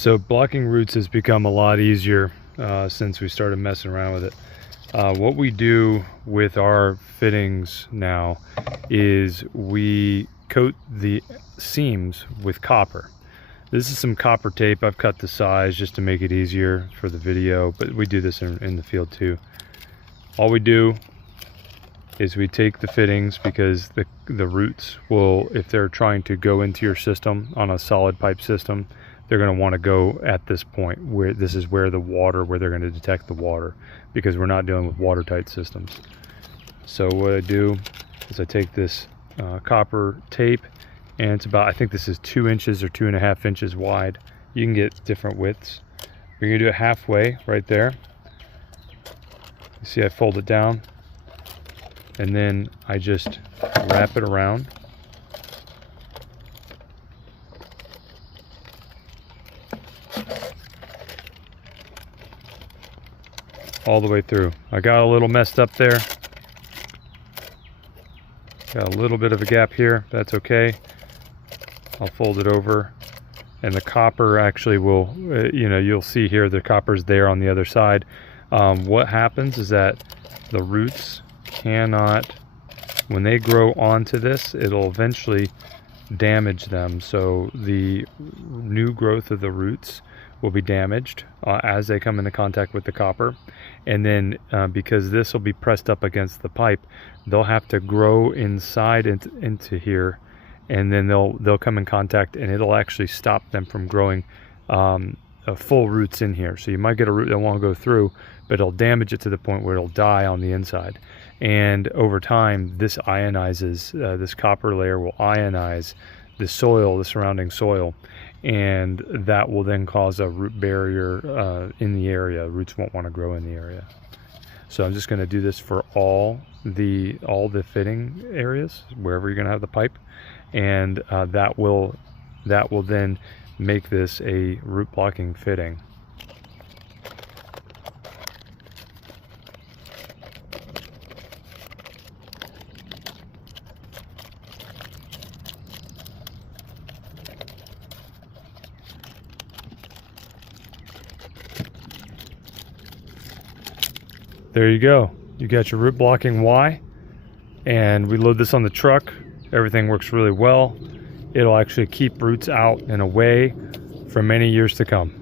So blocking roots has become a lot easier since we started messing around with it. What we do with our fittings now is we coat the seams with copper. This is some copper tape. I've cut the size just to make it easier for the video, but we do this in the field too. All we do is we take the fittings, because the roots will, if they're trying to go into your system on a solid pipe system, they're going to want to go at this point where this is where they're going to detect the water, because we're not dealing with watertight systems. So what I do is I take this copper tape, and it's about, I think this is 2 inches or 2.5 inches wide. You can get different widths. We're going to do it halfway right there. You see I fold it down, and then I just wrap it around. All the way through. I got a little messed up there. Got a little bit of a gap here. That's okay. I'll fold it over, and the copper actually will, you'll see here the copper's there on the other side. What happens is that the roots cannot, when they grow onto this, it'll eventually damage them. So the new growth of the roots will be damaged as they come into contact with the copper. And then because this will be pressed up against the pipe, they'll have to grow inside into here, and then they'll come in contact, and it'll actually stop them from growing full roots in here. So you might get a root that won't go through, but it'll damage it to the point where it'll die on the inside. And over time, this ionizes, this copper layer will ionize the soil, the surrounding soil, and that will then cause a root barrier in the area. Roots won't want to grow in the area. So I'm just going to do this for all the fitting areas, wherever you're going to have the pipe, and that will then make this a root blocking fitting. There you go. You got your root blocking Y, and we load this on the truck. Everything works really well. It'll actually keep roots out and away for many years to come.